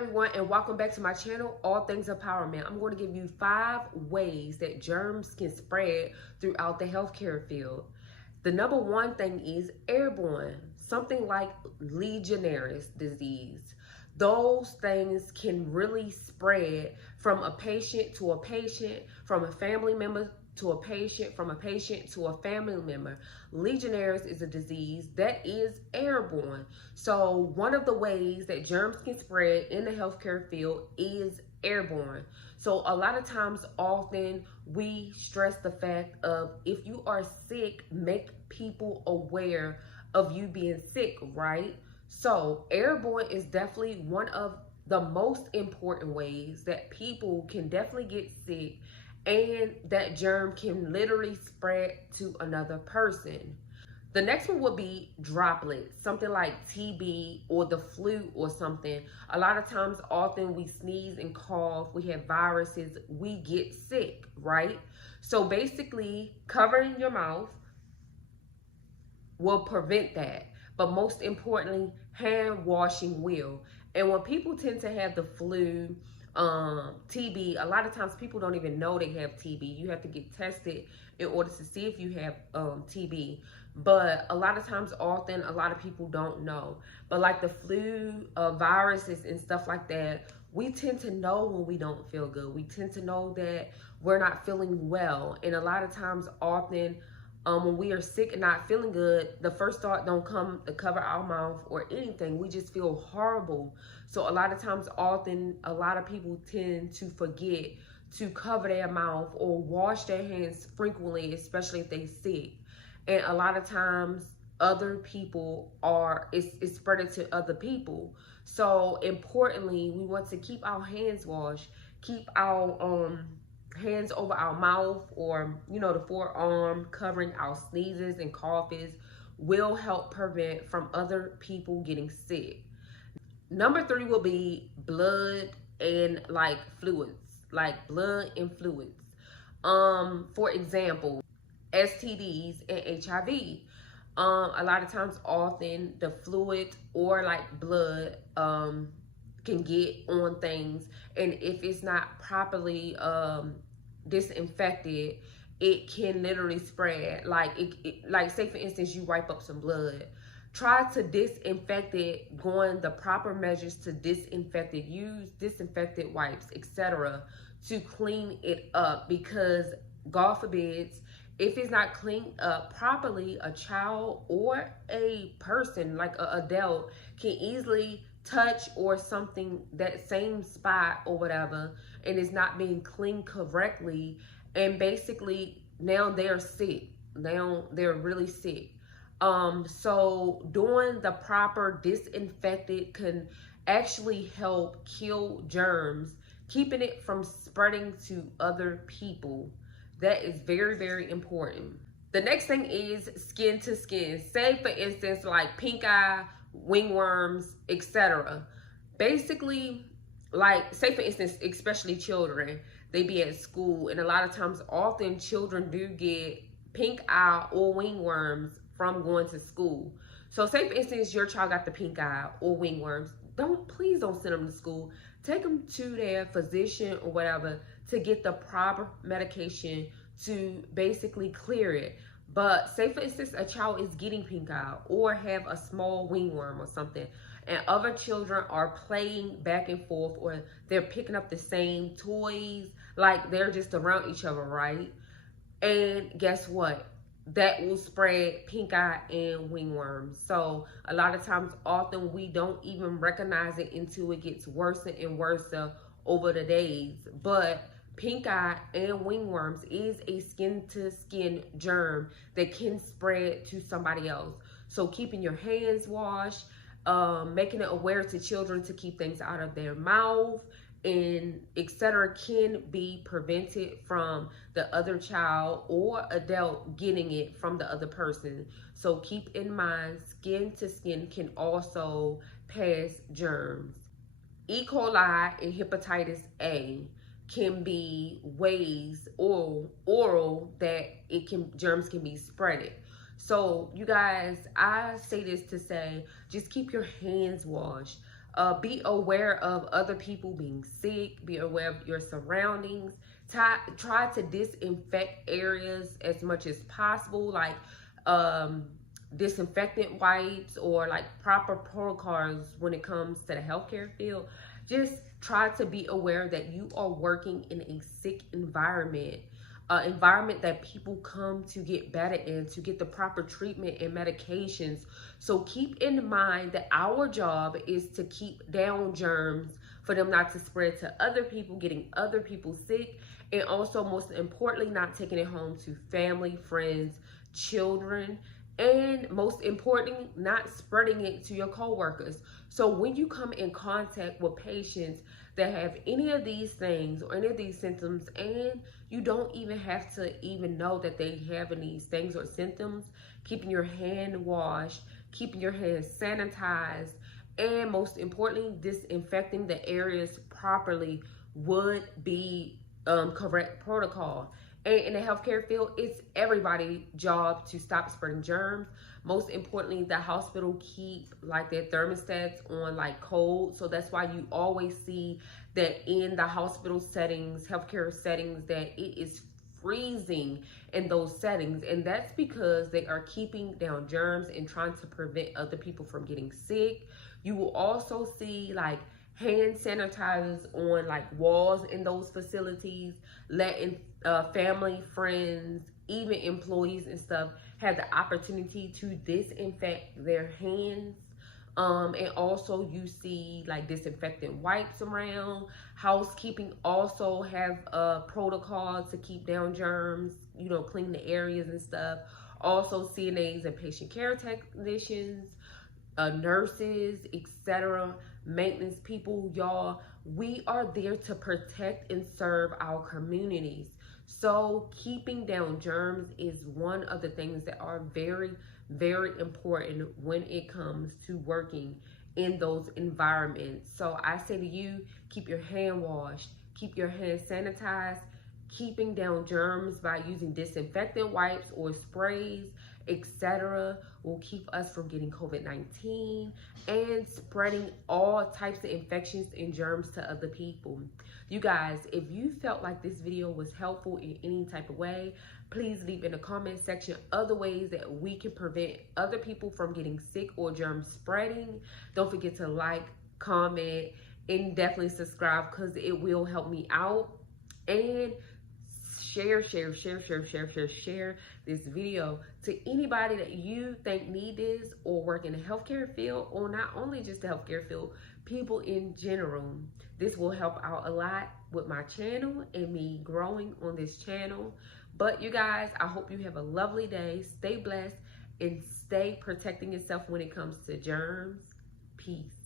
everyone, and welcome back to my channel, All Things Empowerment. I'm going to give you 5 ways that germs can spread throughout the healthcare field. The number one thing is airborne, something like Legionnaires disease. Those things can really spread from a patient to a patient, from a family member to a patient, from a patient to a family member. Legionnaires is a disease that is airborne. So one of the ways that germs can spread in the healthcare field is airborne. So a lot of times, often, we stress the fact of if you are sick, make people aware of you being sick, right? So airborne is definitely one of the most important ways that people can definitely get sick, and that germ can literally spread to another person. The next one would be droplets, something like TB or the flu or something. A lot of times, often we sneeze and cough, we have viruses, we get sick, right? So basically, covering your mouth will prevent that. But most importantly, hand washing will. And when people tend to have the flu, TB, a lot of times people don't even know they have TB. You have to get tested in order to see if you have TB. But a lot of times, often, a lot of people don't know. But like the flu, viruses and stuff like that, we tend to know when we don't feel good. We tend to know that we're not feeling well. And a lot of times, often, when we are sick and not feeling good, the first thought don't come to cover our mouth or anything. We just feel horrible. So a lot of times, often, a lot of people tend to forget to cover their mouth or wash their hands frequently, especially if they're sick. And a lot of times, other people it's spread to other people. So importantly, we want to keep our hands washed, keep our hands over our mouth, or the forearm, covering our sneezes and coughs will help prevent from other people getting sick. Number 3 will be blood and fluids, like blood and fluids. For example, STDs and HIV. A lot of times, often, the fluid or blood can get on things, and if it's not properly disinfected, it can literally spread. Like say for instance, you wipe up some blood, try to disinfect it, going the proper measures to disinfect it. Use disinfected wipes, etc., to clean it up, because God forbids, if it's not cleaned up properly, a child or a person, like an adult, can easily touch or something, that same spot or whatever, and it's not being cleaned correctly, and basically now they're sick. Now they're really sick. So doing the proper disinfected can actually help kill germs, keeping it from spreading to other people. That is very, very important. The next thing is skin to skin. Say for instance, like pink eye, wingworms, etc. Basically, say for instance, especially children, they be at school, and a lot of times, often, children do get pink eye or wingworms from going to school. So say for instance, your child got the pink eye or wingworms, please don't send them to school. Take them to their physician or whatever to get the proper medication to basically clear it. But say for instance, a child is getting pink eye or have a small wingworm or something, and other children are playing back and forth, or they're picking up the same toys, like they're just around each other, right? And guess what? That will spread pink eye and wingworms. So a lot of times, often, we don't even recognize it until it gets worse and worse over the days. But pink eye and wingworms is a skin-to-skin germ that can spread to somebody else. So keeping your hands washed, making it aware to children to keep things out of their mouth, and etc., can be prevented from the other child or adult getting it from the other person. So keep in mind, skin to skin can also pass germs. E. coli and hepatitis A can be ways oral that germs can be spreaded. So you guys, I say this to say, just keep your hands washed. Be aware of other people being sick. Be aware of your surroundings. Try to disinfect areas as much as possible, like disinfectant wipes or like proper protocols when it comes to the healthcare field. Just try to be aware that you are working in a sick environment, environment that people come to get better in, to get the proper treatment and medications. So keep in mind that our job is to keep down germs for them not to spread to other people, getting other people sick, and also most importantly, not taking it home to family, friends, children, and most importantly, not spreading it to your coworkers. So when you come in contact with patients that have any of these things or any of these symptoms, and you don't even have to even know that they have these things or symptoms, keeping your hand washed, keeping your hands sanitized, and most importantly, disinfecting the areas properly would be correct protocol. And in the healthcare field, it's everybody's job to stop spreading germs. Most importantly, the hospital keep like their thermostats on like cold. So that's why you always see that in the hospital settings, healthcare settings, that it is freezing in those settings. And that's because they are keeping down germs and trying to prevent other people from getting sick. You will also see like hand sanitizers on like walls in those facilities, letting family, friends, even employees and stuff have the opportunity to disinfect their hands. And also you see like disinfectant wipes around. Housekeeping also have protocols to keep down germs, you know, clean the areas and stuff. Also CNAs and patient care technicians, nurses, etc., maintenance people, y'all, we are there to protect and serve our communities. So keeping down germs is one of the things that are very, very important when it comes to working in those environments. So I say to you, keep your hand washed, keep your hands sanitized. Keeping down germs by using disinfectant wipes or sprays, etc., will keep us from getting COVID-19 and spreading all types of infections and germs to other people. You guys, if you felt like this video was helpful in any type of way, please leave in the comment section other ways that we can prevent other people from getting sick or germs spreading. Don't forget to like, comment, and definitely subscribe because it will help me out. And share this video to anybody that you think need this or work in the healthcare field, or not only just the healthcare field, people in general. This will help out a lot with my channel and me growing on this channel. But you guys, I hope you have a lovely day. Stay blessed and stay protecting yourself when it comes to germs. Peace.